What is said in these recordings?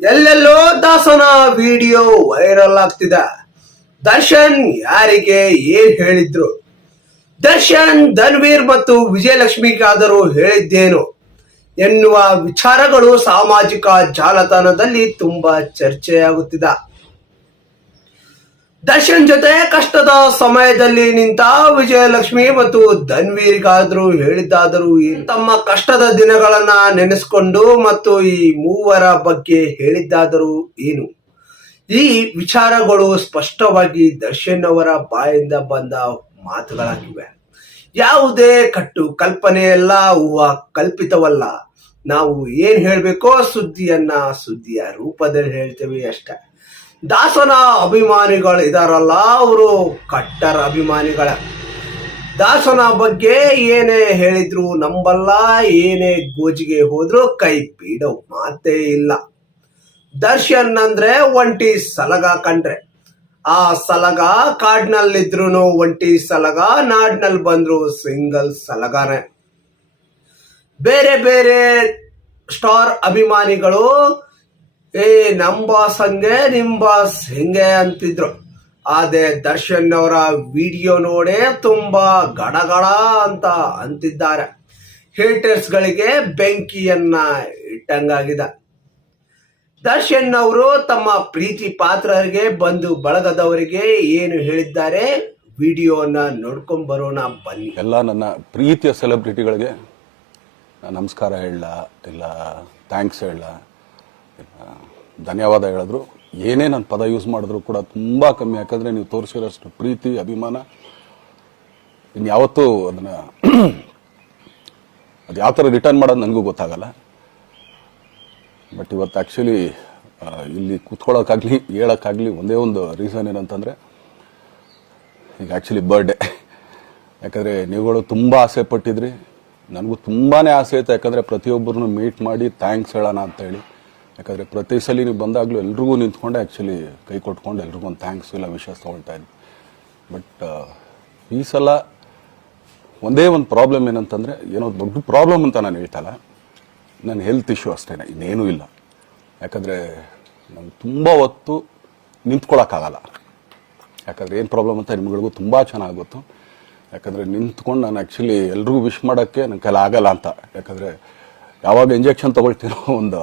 ಎಲ್ಲೆಲ್ಲೋ ದಾಸನ video viral ಆಗ್ತಿದೆ. ದರ್ಶನ್ ಯಾರಿಗೆ ಏನ್ ಹೇಳಿದ್ರು? ದರ್ಶನ್, ಧನ್ವೀರ್ ಮತ್ತು ವಿಜಯಲಕ್ಷ್ಮಿಗಾದರೂ ಹೇಳಿದ್ದೇನು? ಎನ್ನುವ ವಿಚಾರಗಳು ಸಾಮಾಜಿಕ ಜಾಲತಾಣದಲ್ಲಿ ತುಂಬಾ ಚರ್ಚೆಯಾಗುತ್ತಿದೆ. ದರ್ಶನ್ ಜೊತೆ ಕಷ್ಟದ ಸಮಯದಲ್ಲಿ ನಿಂತ ವಿಜಯಲಕ್ಷ್ಮಿ ಮತ್ತು ಧನ್ವೀರ್ಗಾದ್ರೂ ಹೇಳಿದ್ದಾದರೂ? ತಮ್ಮ ಕಷ್ಟದ ದಿನಗಳನ್ನ ನೆನೆಸ್ಕೊಂಡು ಮತ್ತು ಈ ಮೂವರ ಬಗ್ಗೆ ಹೇಳಿದ್ದಾದರೂ ಏನು? ಈ ವಿಚಾರಗಳು ಸ್ಪಷ್ಟವಾಗಿ ದರ್ಶನ್ ಅವರ ಬಾಯಿಂದ ಬಂದ ಮಾತುಗಳಾಗಿವೆ. ಯಾವುದೇ ಕಟ್ಟು ಕಲ್ಪನೆಯಲ್ಲ ಹೂವ ಕಲ್ಪಿತವಲ್ಲ. ನಾವು ಏನ್ ಹೇಳ್ಬೇಕೋ ಸುದ್ದಿಯನ್ನ ಸುದ್ದಿಯ ರೂಪದಲ್ಲಿ ಹೇಳ್ತೇವೆ ಅಷ್ಟೇ. ದಾಸನ ಅಭಿಮಾನಿಗಳು ಇದಾರಲ್ಲ, ಅವರು ಕಟ್ಟರ ಅಭಿಮಾನಿಗಳ. ದಾಸನ ಬಗ್ಗೆ ಏನೇ ಹೇಳಿದ್ರು ನಂಬಲ್ಲ, ಏನೇ ಗೋಜಿಗೆ ಹೋದ್ರು ಕೈ ಬೀಡೋ ಮಾತೇ ಇಲ್ಲ. ದರ್ಶನ್ ಅಂದ್ರೆ ಒಂಟಿ ಸಲಗ ಕಂಡ್ರೆ. ಆ ಸಲಗ ಕಾಡ್ನಲ್ಲಿದ್ರು ಒಂಟಿ ಸಲಗ ನಾಡ್ನಲ್ಲಿ ಬಂದ್ರು ಸಿಂಗಲ್ ಸಲಗಾನೆ. ಬೇರೆ ಬೇರೆ ಸ್ಟಾರ್ ಅಭಿಮಾನಿಗಳು ಏ ನಮ್ ಬಾಸ್ ಹಂಗೆ ನಿಮ್ ಬಾಸ್ ಹೆಂಗೆ ಅಂತಿದ್ರು. ಆದ್ರೆ ದರ್ಶನ್ ಅವರ ವಿಡಿಯೋ ನೋಡೇ ತುಂಬಾ ಗಡಗಡ ಅಂತ ಅಂತಿದ್ದಾರೆ. ಹೇಟರ್ಸ್ ಗಳಿಗೆ ಬೆಂಕಿಯನ್ನ ಇಟ್ಟಂಗಾಗಿದೆ. ದರ್ಶನ್ ಅವರು ತಮ್ಮ ಪ್ರೀತಿ ಪಾತ್ರರಿಗೆ ಬಂದು ಬಳಗದವರಿಗೆ ಏನು ಹೇಳಿದ್ದಾರೆ? ವಿಡಿಯೋನ ನೋಡ್ಕೊಂಡ್ ಬರೋಣ, ಬನ್ನಿ. ಎಲ್ಲ ನನ್ನ ಪ್ರೀತಿಯ ಸೆಲೆಬ್ರಿಟಿಗಳಿಗೆ ನಮಸ್ಕಾರ ಹೇಳ ಇಲ್ಲ ಥ್ಯಾಂಕ್ಸ್ ಇಲ್ಲ ಧನ್ಯವಾದ ಹೇಳಿದ್ರು. ಏನೇ ನಾನು ಪದ ಯೂಸ್ ಮಾಡಿದ್ರು ಕೂಡ ತುಂಬ ಕಮ್ಮಿ. ಯಾಕಂದರೆ ನೀವು ತೋರಿಸಿರೋಷ್ಟು ಪ್ರೀತಿ, ಅಭಿಮಾನ. ಇನ್ಯಾವತ್ತೂ ಅದನ್ನು ಅದು ಯಾವ ಥರ ರಿಟರ್ನ್ ಮಾಡೋದು ನನಗೂ ಗೊತ್ತಾಗಲ್ಲ. ಬಟ್ ಇವತ್ತು ಆ್ಯಕ್ಚುಲಿ ಇಲ್ಲಿ ಕೂತ್ಕೊಳ್ಳೋಕ್ಕಾಗಲಿ ಹೇಳೋಕ್ಕಾಗಲಿ ಒಂದೇ ಒಂದು ರೀಸನ್ ಏನಂತಂದರೆ, ಈಗ ಆ್ಯಕ್ಚುಲಿ ಬರ್ಡೇ ಯಾಕಂದರೆ ನೀವುಗಳು ತುಂಬ ಆಸೆ ಪಟ್ಟಿದ್ರಿ ನನಗೂ ತುಂಬಾ ಆಸೆ ಇತ್ತು. ಯಾಕಂದರೆ ಪ್ರತಿಯೊಬ್ಬರನ್ನು ಮೀಟ್ ಮಾಡಿ ಥ್ಯಾಂಕ್ಸ್ ಹೇಳೋಣ ಅಂತ ಹೇಳಿ ಯಾಕಂದರೆ ಪ್ರತಿ ಸಲ ನೀವು ಬಂದಾಗಲೂ ಎಲ್ರಿಗೂ ನಿಂತ್ಕೊಂಡು ಆ್ಯಕ್ಚುಲಿ ಕೈ ಕೊಟ್ಕೊಂಡು ಎಲ್ರಿಗೂ ಒಂದು ಥ್ಯಾಂಕ್ಸ್ ಇಲ್ಲ ವಿಶಸ್ ತೊಗೊಳ್ತಾ ಇದ್ವಿ ಬಟ್ ಈ ಸಲ ಒಂದೇ ಒಂದು ಪ್ರಾಬ್ಲಮ್ ಏನಂತಂದರೆ ಏನೋ ದೊಡ್ಡ ಪ್ರಾಬ್ಲಮ್ ಅಂತ ನಾನು ಹೇಳ್ತಲ್ಲ ನನ್ನ ಹೆಲ್ತ್ ಇಶ್ಯೂ ಅಷ್ಟೇ ಇನ್ನೇನೂ ಇಲ್ಲ. ಯಾಕಂದರೆ ನಾನು ತುಂಬ ಹೊತ್ತು ನಿಂತ್ಕೊಳ್ಳೋಕ್ಕಾಗಲ್ಲ ಯಾಕಂದರೆ ಏನು ಪ್ರಾಬ್ಲಮ್ ಅಂತ ನಿಮ್ಗಳಿಗೂ ತುಂಬ ಚೆನ್ನಾಗಿ ಗೊತ್ತು. ಯಾಕಂದರೆ ನಿಂತ್ಕೊಂಡು ನಾನು ಆ್ಯಕ್ಚುಲಿ ಎಲ್ರಿಗೂ ವಿಶ್ ಮಾಡೋಕ್ಕೆ ನನ್ನ ಕೈಲಾಗಲ್ಲ ಅಂತ. ಯಾಕಂದರೆ ಯಾವಾಗ ಇಂಜೆಕ್ಷನ್ ತೊಗೊಳ್ತೀನೋ ಒಂದು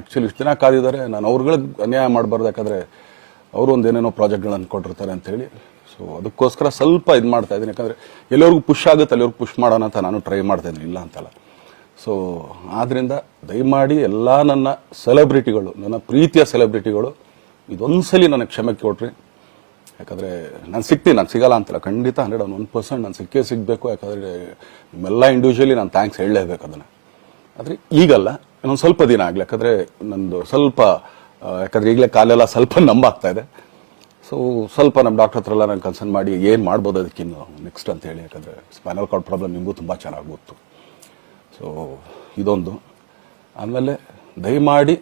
ಆ್ಯಕ್ಚುಲಿ ಇಷ್ಟು ದಿನ ಕಾದಿದ್ದಾರೆ. ನಾನು ಅವ್ರುಗಳಿಗೆ ಅನ್ಯಾಯ ಮಾಡಬಾರ್ದು. ಯಾಕಂದರೆ ಅವರು ಒಂದು ಏನೇನೋ ಪ್ರಾಜೆಕ್ಟ್ಗಳನ್ನು ಕೊಟ್ಟಿರ್ತಾರೆ ಅಂತೇಳಿ ಸೊ ಅದಕ್ಕೋಸ್ಕರ ಸ್ವಲ್ಪ ಇದು ಮಾಡ್ತಾ ಇದ್ದೀನಿ. ಯಾಕಂದರೆ ಎಲ್ಲರಿಗೂ ಪುಷ್ ಆಗುತ್ತೆ ಅಲ್ಲಿವ್ರಿಗೆ ಪುಷ್ ಮಾಡೋಣ ಅಂತ ನಾನು ಟ್ರೈ ಮಾಡ್ತಾ ಇದ್ದೀನಿ. ಇಲ್ಲ ಅಂತಲ್ಲ. ಸೊ ಆದ್ದರಿಂದ ದಯಮಾಡಿ ಎಲ್ಲ ನನ್ನ ಸೆಲೆಬ್ರಿಟಿಗಳು ನನ್ನ ಪ್ರೀತಿಯ ಸೆಲೆಬ್ರಿಟಿಗಳು ಇದೊಂದ್ಸಲಿ ನನಗೆ ಕ್ಷಮೆ ಕೊಟ್ರಿ. ಯಾಕಂದರೆ ನಾನು ಸಿಗ್ತೀನಿ, ನಾನು ಸಿಗಲ್ಲ ಅಂತಲ್ಲ. ಖಂಡಿತ ಹಂಡ್ರೆಡ್ ಒನ್ ಪರ್ಸೆಂಟ್ ನಾನು ಸಿಕ್ಕೇ ಸಿಗಬೇಕು. ಯಾಕಂದರೆ ನಿಮ್ಮೆಲ್ಲ ಇಂಡಿವಿಜುವಲಿ ನಾನು ಥ್ಯಾಂಕ್ಸ್ ಹೇಳಲೇಬೇಕು ಅದನ್ನು. ಆದರೆ ಈಗಲ್ಲ, ಇನ್ನೊಂದು ಸ್ವಲ್ಪ ದಿನ ಆಗಲಿ, ಯಾಕಂದರೆ ನಂದು ಸ್ವಲ್ಪ ಯಾಕಂದರೆ ಈಗಲೇ ಕಾಲೆಲ್ಲ ಸ್ವಲ್ಪ ನಂಬಾಗ್ತಾ ಇದೆ. ಸೊ ಸ್ವಲ್ಪ ನಮ್ಮ ಡಾಕ್ಟರ್ ಹತ್ರ ಎಲ್ಲ ನಾನು ಕನ್ಸರ್ನ್ ಮಾಡಿ ಏನು ಮಾಡ್ಬೋದು ಅದಕ್ಕಿನ್ನು ನೆಕ್ಸ್ಟ್ ಅಂತ ಹೇಳಿ, ಯಾಕಂದರೆ ಸ್ಪೈನಲ್ ಕಾರ್ಡ್ ಪ್ರಾಬ್ಲಮ್ ನಿಮಗೂ ತುಂಬ ಚೆನ್ನಾಗಿ ಗೊತ್ತು. ಸೊ ಇದೊಂದು. ಆಮೇಲೆ ದಯಮಾಡಿ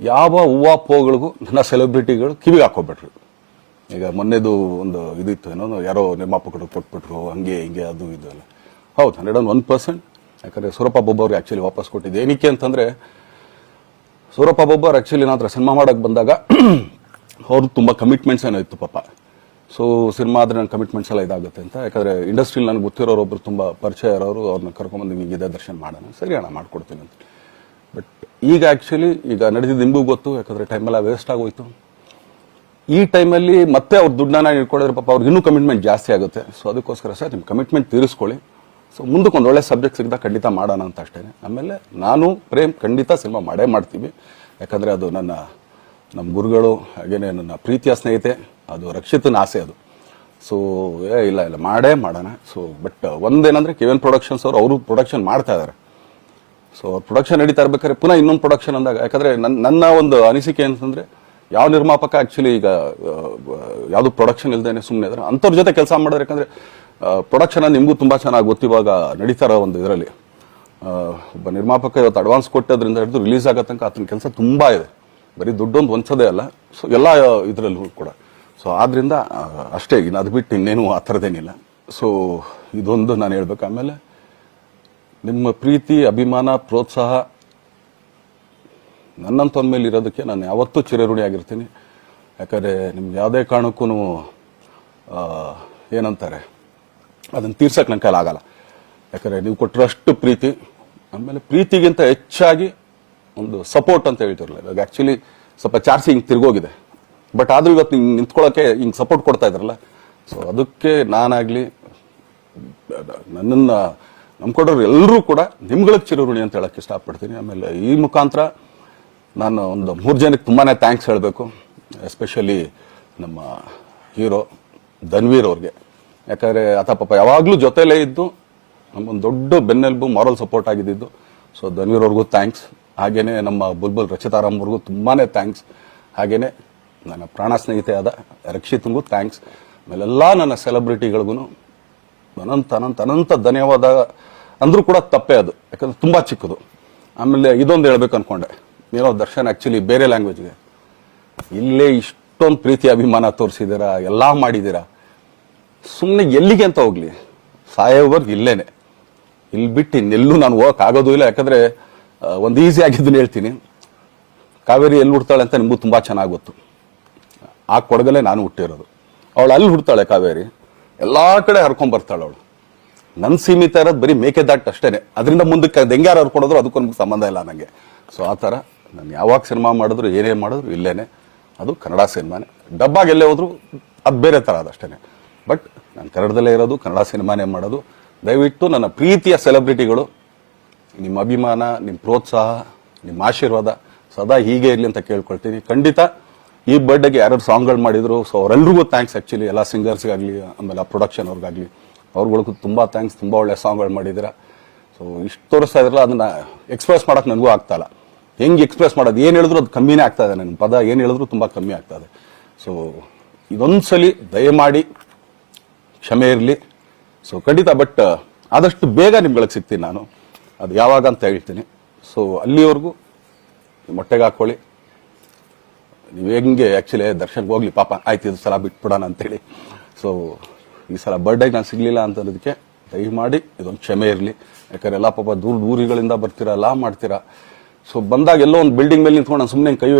ಯಾವ ಹೂವು ಪೋಗಳಿಗೂ ನನ್ನ ಸೆಲೆಬ್ರಿಟಿಗಳು ಕಿವಿಗೆ ಹಾಕೋಬಿಟ್ರು ಈಗ ಮೊನ್ನೆದು ಒಂದು ಇದಿತ್ತು, ಏನೋ, ಯಾರೋ ನಿರ್ಮಾಪಕರು ಕೊಟ್ಬಿಟ್ರು, ಹಂಗೆ, ಹಿಂಗೆ, ಅದು, ಇದು ಎಲ್ಲ. ಹೌದು ಹಂಡ್ರೆಡ್ ಅಂಡ್ ಒನ್ ಪರ್ಸೆಂಟ್ ಯಾಕಂದರೆ ಸೂರಪ್ಪ ಬೊಬ್ಬವ್ರಿಗೆ ಆ್ಯಕ್ಚುಲಿ ವಾಪಸ್ ಕೊಟ್ಟಿದ್ದು. ಏನಕ್ಕೆ ಅಂತಂದರೆ, ಸೂರಪ್ಪ ಬೊಬ್ಬರ್ ಆ್ಯಕ್ಚುಲಿ ನಾನು ಸಿನಿಮಾ ಮಾಡೋಕ್ಕೆ ಬಂದಾಗ ಅವ್ರದ್ದು ತುಂಬ ಕಮಿಟ್ಮೆಂಟ್ಸ್ ಏನೋ ಇತ್ತು ಪಾಪ. ಸೊ ಸಿನಿಮಾ ಆದರೆ ನನ್ನ ಕಮಿಟ್ಮೆಂಟ್ಸ್ ಎಲ್ಲ ಇದಾಗುತ್ತೆ ಅಂತ. ಯಾಕಂದರೆ ಇಂಡಸ್ಟ್ರಿಲಿ ನನಗೆ ಗೊತ್ತಿರೋರು ಒಬ್ರು ತುಂಬ ಪರಿಚಯ ಇರೋರು, ಅವ್ರನ್ನ ಕರ್ಕೊಂಬಂದು ನಿಮಗೆ ಇದೇ ದರ್ಶನ ಮಾಡೋಣ, ಸರಿ ಅಣ್ಣ, ಮಾಡ್ಕೊಡ್ತೀನಿ ಅಂತ. ಬಟ್ ಈಗ ಆ್ಯಕ್ಚುಲಿ ಈಗ ನಡೆದಿದ್ದು ನಿಮಗೂ ಗೊತ್ತು, ಯಾಕಂದರೆ ಟೈಮೆಲ್ಲ ವೇಸ್ಟ್ ಆಗೋಯ್ತು. ಈ ಟೈಮಲ್ಲಿ ಮತ್ತೆ ಅವ್ರ ದುಡ್ಡನ್ನ ಇಟ್ಕೊಳ್ಳೋದ್ರೆ ಪಾಪ ಅವ್ರಿಗೆ ಇನ್ನೂ ಕಮಿಟ್ಮೆಂಟ್ ಜಾಸ್ತಿ ಆಗುತ್ತೆ. ಸೊ ಅದಕ್ಕೋಸ್ಕರ ಸರ್ ನಿಮ್ಮ ಕಮಿಟ್ಮೆಂಟ್ ತೀರಿಸ್ಕೊಳ್ಳಿ. ಸೊ ಮುಂದಕ್ಕೆ ಒಂದು ಒಳ್ಳೆ ಸಬ್ಜೆಕ್ಟ್ ಸಿಗ್ತಾ ಖಂಡಿತ ಮಾಡೋಣ ಅಂತ ಅಷ್ಟೇ ಆಮೇಲೆ ನಾನು ಪ್ರೇಮ್ ಖಂಡಿತ ಸಿನಿಮಾ ಮಾಡೇ ಮಾಡ್ತೀವಿ. ಯಾಕಂದರೆ ಅದು ನನ್ನ, ನಮ್ಮ ಗುರುಗಳು, ಹಾಗೇನೆ ನನ್ನ ಪ್ರೀತಿಯ ಸ್ನೇಹಿತೆ, ಅದು ರಕ್ಷಿತನ ಆಸೆ ಅದು. ಸೊ ಏ, ಇಲ್ಲ ಇಲ್ಲ, ಮಾಡೇ ಮಾಡೋಣ. ಸೊ ಬಟ್ ಒಂದೇನಂದರೆ ಕೆ ಎನ್ ಪ್ರೊಡಕ್ಷನ್ಸ್ ಅವರು ಅವರು ಪ್ರೊಡಕ್ಷನ್ ಮಾಡ್ತಾ ಇದ್ದಾರೆ ಸೊ ಪ್ರೊಡಕ್ಷನ್ ನಡೀತಾ ಇರ್ಬೇಕಾದ್ರೆ ಪುನಃ ಇನ್ನೊಂದು ಪ್ರೊಡಕ್ಷನ್ ಅಂದಾಗ, ಯಾಕಂದರೆ ನನ್ನ ನನ್ನ ಒಂದು ಅನಿಸಿಕೆ ಅಂತಂದರೆ ಯಾವ ನಿರ್ಮಾಪಕ ಆ್ಯಕ್ಚುಲಿ ಈಗ ಯಾವುದು ಪ್ರೊಡಕ್ಷನ್ ಇಲ್ಲದೇ ಸುಮ್ಮನೆ ಇದ್ರೆ. ಅಂಥವ್ರ ಜೊತೆ ಕೆಲಸ ಮಾಡಿದ್ರೆ ಯಾಕಂದ್ರೆ ಪ್ರೊಡಕ್ಷನ್ ನಿಮಗೂ ತುಂಬ ಚೆನ್ನಾಗಿ ಗೊತ್ತಿವಾಗ ನಡೀತಾ ಒಂದು ಇದರಲ್ಲಿ. ಒಬ್ಬ ನಿರ್ಮಾಪಕ ಇವತ್ತು ಅಡ್ವಾನ್ಸ್ ಕೊಟ್ಟದ್ರಿಂದ ಹಿಡಿದು ರಿಲೀಸ್ ಆಗೋ ತನಕ ಆತನ ಕೆಲಸ ತುಂಬ ಇದೆ. ಬರೀ ದುಡ್ಡೊಂದು ಒಂದ್ಸದೇ ಅಲ್ಲ, ಸೊ ಎಲ್ಲ ಇದರಲ್ಲೂ ಕೂಡ. ಸೊ ಆದ್ರಿಂದ ಅಷ್ಟೇ, ಇನ್ನು ಅದು ಬಿಟ್ಟು ಇನ್ನೇನು ಆ ಥರದ್ದೇನಿಲ್ಲ. ಸೊ ಇದೊಂದು ನಾನು ಹೇಳ್ಬೇಕು. ಆಮೇಲೆ ನಿಮ್ಮ ಪ್ರೀತಿ, ಅಭಿಮಾನ, ಪ್ರೋತ್ಸಾಹ ನನ್ನಂತೊಂದ ಮೇಲೆ ಇರೋದಕ್ಕೆ ನಾನು ಯಾವತ್ತೂ ಚಿರಋಣಿ ಆಗಿರ್ತೀನಿ. ಯಾಕಂದರೆ ನಿಮ್ಗೆ ಯಾವುದೇ ಕಾರಣಕ್ಕೂ ಏನಂತಾರೆ? ಅದನ್ನು ತೀರ್ಸಕ್ಕೆ ನನ್ನ ಕೈಲಿ ಆಗಲ್ಲ. ಯಾಕಂದರೆ ನೀವು ಕೊಟ್ಟರಷ್ಟು ಪ್ರೀತಿ, ಆಮೇಲೆ ಪ್ರೀತಿಗಿಂತ ಹೆಚ್ಚಾಗಿ ಒಂದು ಸಪೋರ್ಟ್ ಅಂತ ಹೇಳ್ತಿರಲ್ಲ ಇವಾಗ ಆ್ಯಕ್ಚುಲಿ ಸ್ವಲ್ಪ ಚಾರ್ಜ್ ಹಿಂಗೆ ತಿರುಗೋಗಿದೆ. ಬಟ್ ಆದರೂ ಇವತ್ತು ಹಿಂಗೆ ನಿಂತ್ಕೊಳ್ಳೋಕ್ಕೆ ಹಿಂಗೆ ಸಪೋರ್ಟ್ ಕೊಡ್ತಾ ಇದ್ರಲ್ಲ ಸೊ ಅದಕ್ಕೆ ನಾನಾಗಲಿ, ನನ್ನನ್ನು ನಂಬ್ಕೊಡೋರು ಎಲ್ಲರೂ ಕೂಡ ನಿಮ್ಗಳಿಗೆ ಚಿರಋಣಿ ಅಂತ ಹೇಳೋಕ್ಕೆ ಇಷ್ಟಪಡ್ತೀನಿ. ಆಮೇಲೆ ಈ ಮುಖಾಂತರ ನಾನು ಒಂದು ಮೂರು ಜನಕ್ಕೆ ತುಂಬಾ ಥ್ಯಾಂಕ್ಸ್ ಹೇಳಬೇಕು. ಎಸ್ಪೆಷಲಿ ನಮ್ಮ ಹೀರೋ ಧನ್ವೀರ್ ಅವ್ರಿಗೆ. ಯಾಕಂದರೆ ಆತ ಪಾಪ ಯಾವಾಗಲೂ ಜೊತೆಲೇ ಇದ್ದು ನಮ್ಮೊಂದು ದೊಡ್ಡ ಬೆನ್ನೆಲುಬು ಮಾರಲ್ ಸಪೋರ್ಟ್ ಆಗಿದ್ದಿದ್ದು. ಸೊ ಧನ್ವೀರ್ ಅವ್ರಿಗೂ ಥ್ಯಾಂಕ್ಸ್ ಹಾಗೇನೆ ನಮ್ಮ ಬುಲ್ಬುಲ್ ರಚಿತಾರಾಮ್ ಅವ್ರಿಗೂ ತುಂಬಾನೇ ಥ್ಯಾಂಕ್ಸ್ ಹಾಗೇನೆ ನನ್ನ ಪ್ರಾಣ ಸ್ನೇಹಿತೆಯಾದ ರಕ್ಷಿತ್ಗೂ ಥ್ಯಾಂಕ್ಸ್ ಆಮೇಲೆಲ್ಲ ನನ್ನ ಸೆಲೆಬ್ರಿಟಿಗಳಿಗೂ ಅನಂತ ಅನಂತ ಅನಂತ ಧನ್ಯವಾದ ಅಂದ್ರೂ ಕೂಡ ತಪ್ಪೇ ಅದು. ಯಾಕಂದ್ರೆ ತುಂಬಾ ಚಿಕ್ಕದು. ಆಮೇಲೆ ಇದೊಂದು ಹೇಳ್ಬೇಕು ಅನ್ಕೊಂಡೆ. ಏನೋ ದರ್ಶನ್ ಆ್ಯಕ್ಚುಲಿ ಬೇರೆ ಲ್ಯಾಂಗ್ವೇಜ್ಗೆ ಇಲ್ಲೇ ಇಷ್ಟೊಂದು ಪ್ರೀತಿ ಅಭಿಮಾನ ತೋರಿಸಿದ್ದೀರಾ, ಎಲ್ಲ ಮಾಡಿದ್ದೀರಾ? ಸುಮ್ಮನೆ ಎಲ್ಲಿಗೆ ಅಂತ ಹೋಗ್ಲಿ. ಸಾಯೋವರ್ಗು ಇಲ್ಲೇನೆ. ಇಲ್ಲಿ ಬಿಟ್ಟು ಇನ್ನೆಲ್ಲೂ ನಾನು ಹೋಗಕ್ ಆಗೋದು ಇಲ್ಲ. ಯಾಕಂದ್ರೆ ಒಂದು ಈಸಿ ಆಗಿದ್ದನ್ನ ಹೇಳ್ತೀನಿ. ಕಾವೇರಿ ಎಲ್ಲಿ ಹುಡ್ತಾಳೆ ಅಂತ ನಿಮಗೂ ತುಂಬಾ ಚೆನ್ನಾಗಿ ಗೊತ್ತು. ಆ ಕೊಡಗಲ್ಲೇ ನಾನು ಹುಟ್ಟಿರೋದು. ಅವಳು ಅಲ್ಲಿ ಹುಡ್ತಾಳೆ ಕಾವೇರಿ. ಎಲ್ಲಾ ಕಡೆ ಹರ್ಕೊಂಡ್ ಬರ್ತಾಳೆ ಅವಳು. ನನ್ನ ಸೀಮಿತ ಇರೋದು ಬರೀ ಮೇಕೆದಾಟ್ ಅಷ್ಟೇನೆ. ಅದರಿಂದ ಮುಂದಕ್ಕೆ ಅದು ಹರ್ಕೊಂಡೋದ್ರು ಅದಕ್ಕೂ ನಮ್ಗೆ ಸಂಬಂಧ ಇಲ್ಲ ನನಗೆ ಸೊ ಆ ಥರ ನಾನು ಯಾವಾಗ ಸಿನಿಮಾ ಮಾಡಿದ್ರು ಏನೇ ಮಾಡಿದ್ರು ಇಲ್ಲೇನೆ. ಅದು ಕನ್ನಡ ಸಿನಿಮಾನೇ. ಡಬ್ಬಾಗೆಲ್ಲೇ ಹೋದ್ರು ಅದು ಬೇರೆ ಥರ ಅದಷ್ಟೇನೆ ಬಟ್ ನಾನು ಕನ್ನಡದಲ್ಲೇ ಇರೋದು, ಕನ್ನಡ ಸಿನಿಮಾನೇ ಮಾಡೋದು. ದಯವಿಟ್ಟು ನನ್ನ ಪ್ರೀತಿಯ ಸೆಲೆಬ್ರಿಟಿಗಳು, ನಿಮ್ಮ ಅಭಿಮಾನ, ನಿಮ್ಮ ಪ್ರೋತ್ಸಾಹ, ನಿಮ್ಮ ಆಶೀರ್ವಾದ ಸದಾ ಹೀಗೆ ಇರಲಿ ಅಂತ ಕೇಳ್ಕೊಳ್ತೀನಿ. ಖಂಡಿತ ಈ ಬರ್ಡೇಗೆ ಯಾರ್ಯಾರು ಸಾಂಗ್ಗಳು ಮಾಡಿದ್ರು. ಸೊ ಅವರೆಲ್ಲರಿಗೂ ಥ್ಯಾಂಕ್ಸ್ ಆ್ಯಕ್ಚುಲಿ ಎಲ್ಲ ಸಿಂಗರ್ಸ್ಗಾಗಲಿ ಆಮೇಲೆ ಆ ಪ್ರೊಡಕ್ಷನ್ ಅವ್ರಿಗಾಗಲಿ. ಅವ್ರಗಳಿಗೂ ತುಂಬ ಥ್ಯಾಂಕ್ಸ್ ತುಂಬ ಒಳ್ಳೆ ಸಾಂಗ್ಗಳು ಮಾಡಿದ್ರೆ ಸೊ ಇಷ್ಟು ತೋರಿಸ್ತಾ ಇದ್ರಲ್ಲ, ಅದನ್ನು ಎಕ್ಸ್ಪ್ರೆಸ್ ಮಾಡೋಕೆ ನನಗೂ ಆಗ್ತಾಯಿಲ್ಲ ಹೆಂಗೆ ಎಕ್ಸ್ಪ್ರೆಸ್ ಮಾಡೋದು? ಏನು ಹೇಳಿದ್ರು ಅದು ಕಮ್ಮಿನೇ ಆಗ್ತಾಯಿದೆ ನನ್ನ ಪದ ಏನು ಹೇಳಿದ್ರು ತುಂಬ ಕಮ್ಮಿ ಆಗ್ತಾಯಿದೆ ಇದೆ. ಇದೊಂದು ಸಲ ದಯಮಾಡಿ ಕ್ಷಮೆ ಇರಲಿ. ಸೊ ಖಂಡಿತ ಬಟ್ ಆದಷ್ಟು ಬೇಗ ನಿಮ್ಗಳಿಗೆ ಸಿಗ್ತೀನಿ ನಾನು. ಅದು ಯಾವಾಗ ಅಂತ ಹೇಳ್ತೀನಿ. ಸೊ ಅಲ್ಲಿವರೆಗೂ ಮೊಟ್ಟೆಗೆ ಹಾಕ್ಕೊಳ್ಳಿ. ನೀವು ಹೆಂಗೆ ಆ್ಯಕ್ಚುಲಿ ದರ್ಶನ್ಗೆ ಹೋಗ್ಲಿ, ಪಾಪ, ಆಯ್ತು, ಇದು ಸಲ ಬಿಟ್ಬಿಡೋಣ ಅಂತೇಳಿ. ಸೊ ಈ ಸಲ ಬರ್ಡೇಗೆ ನಾನು ಸಿಗ್ಲಿಲ್ಲ ಅಂತನ್ನೋದಕ್ಕೆ ದಯಮಾಡಿ ಇದೊಂದು ಕ್ಷಮೆ ಇರಲಿ. ಯಾಕಂದ್ರೆ ಎಲ್ಲ ಪಾಪ ದೂರ ದೂರಿಗಳಿಂದ ಬರ್ತೀರ, ಎಲ್ಲ ಮಾಡ್ತೀರಾ. ಸೊ ಬಂದಾಗ ಎಲ್ಲೋ ಒಂದು ಬಿಲ್ಡಿಂಗ್ ಮೇಲೆ ನಿಂತ್ಕೊಂಡು ನಾನು ಸುಮ್ಮನೆ ಕೈ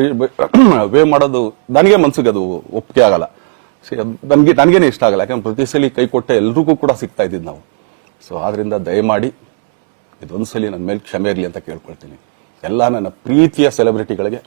ವೇ ಮಾಡೋದು ನನಗೆ ಮನಸ್ಸಿಗೆ ಅದು ಒಪ್ಪಿಗೆ ಆಗಲ್ಲ. ನನಗೆ ನನಗೇನೆ ಇಷ್ಟ ಆಗಲ್ಲ. ಯಾಕಂದ್ರೆ ಪ್ರತಿ ಸಲ ಕೈ ಕೊಟ್ಟೆ ಎಲ್ರಿಗೂ ಕೂಡ ಸಿಗ್ತಾ ಇದ್ದಿದ್ದು ನಾವು. ಸೊ ಆದ್ರಿಂದ ದಯಮಾಡಿ ಇದೊಂದ್ಸಲಿ ನನ್ನ ಮೇಲೆ ಕ್ಷಮೆ ಇರಲಿ ಅಂತ ಕೇಳ್ಕೊಳ್ತೀನಿ. ಎಲ್ಲ ನನ್ನ ಪ್ರೀತಿಯ ಸೆಲೆಬ್ರಿಟಿಗಳಿಗೆ